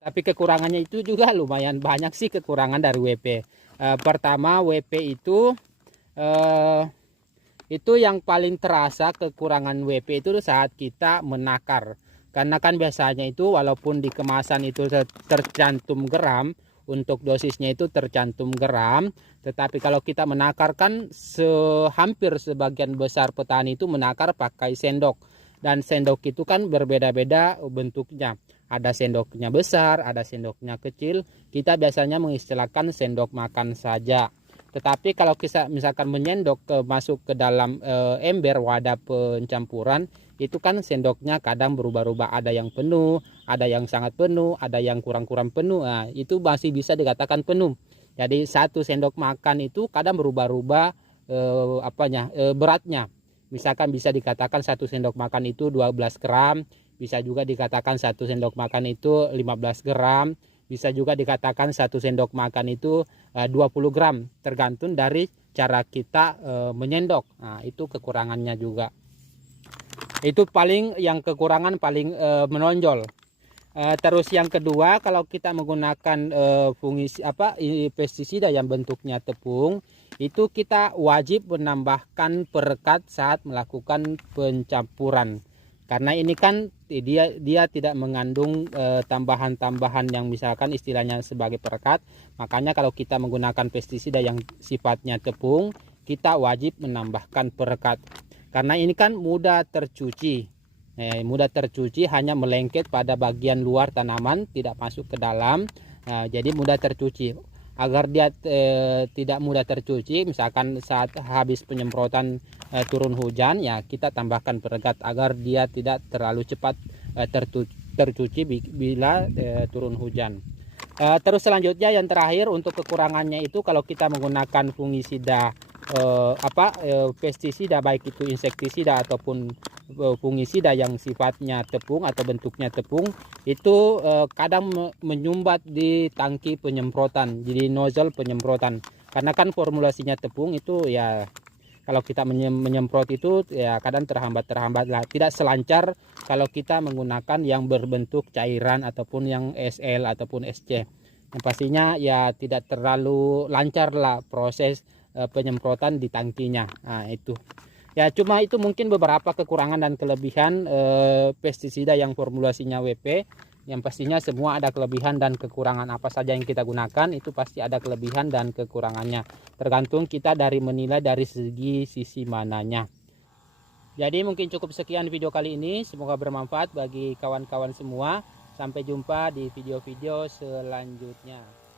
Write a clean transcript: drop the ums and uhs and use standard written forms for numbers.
Tapi kekurangannya itu juga lumayan banyak sih kekurangan dari WP. Pertama WP eh, itu yang paling terasa kekurangan WP itu saat kita menakar. Karena kan biasanya itu walaupun di kemasan itu tercantum gram, untuk dosisnya itu tercantum gram, tetapi kalau kita menakar kan hampir sebagian besar petani itu menakar pakai sendok. Dan sendok itu kan berbeda-beda bentuknya. Ada sendoknya besar, ada sendoknya kecil. Kita biasanya mengistilahkan sendok makan saja. Tetapi kalau kita misalkan menyendok masuk ke dalam ember wadah pencampuran, itu kan sendoknya kadang berubah-ubah, ada yang penuh, ada yang sangat penuh, ada yang kurang-kurang penuh. Nah, itu masih bisa dikatakan penuh. Jadi satu sendok makan itu kadang berubah-ubah beratnya. Misalkan bisa dikatakan satu sendok makan itu 12 gram, bisa juga dikatakan satu sendok makan itu 15 gram, bisa juga dikatakan satu sendok makan itu 20 gram, tergantung dari cara kita menyendok. Nah, itu kekurangannya juga. Itu paling yang kekurangan paling menonjol. Terus yang kedua, kalau kita menggunakan pestisida yang bentuknya tepung, itu kita wajib menambahkan perekat saat melakukan pencampuran. Karena ini kan dia tidak mengandung tambahan-tambahan yang misalkan istilahnya sebagai perekat. Makanya kalau kita menggunakan pestisida yang sifatnya tepung, kita wajib menambahkan perekat. Karena ini kan mudah tercuci. Mudah tercuci, hanya melengket pada bagian luar tanaman, tidak masuk ke dalam. Jadi mudah tercuci. Agar dia tidak mudah tercuci, misalkan saat habis penyemprotan turun hujan, ya kita tambahkan perekat agar dia tidak terlalu cepat tercuci bila turun hujan. Terus selanjutnya yang terakhir untuk kekurangannya itu, kalau kita menggunakan fungisida pestisida, baik itu insektisida ataupun fungisida yang sifatnya tepung atau bentuknya tepung, itu kadang menyumbat di tangki penyemprotan, jadi nozzle penyemprotan. Karena kan formulasinya tepung itu ya, kalau kita menyemprot itu ya kadang terhambat lah, tidak selancar kalau kita menggunakan yang berbentuk cairan ataupun yang SL ataupun SC. Yang pastinya ya tidak terlalu lancar lah proses penyemprotan di tangkinya. Nah, itu ya, cuma itu mungkin beberapa kekurangan dan kelebihan pestisida yang formulasinya WP. Yang pastinya semua ada kelebihan dan kekurangan. Apa saja yang kita gunakan itu pasti ada kelebihan dan kekurangannya, tergantung kita dari menilai dari sisi mananya. Jadi mungkin cukup sekian video kali ini, semoga bermanfaat bagi kawan-kawan semua. Sampai jumpa di video-video selanjutnya.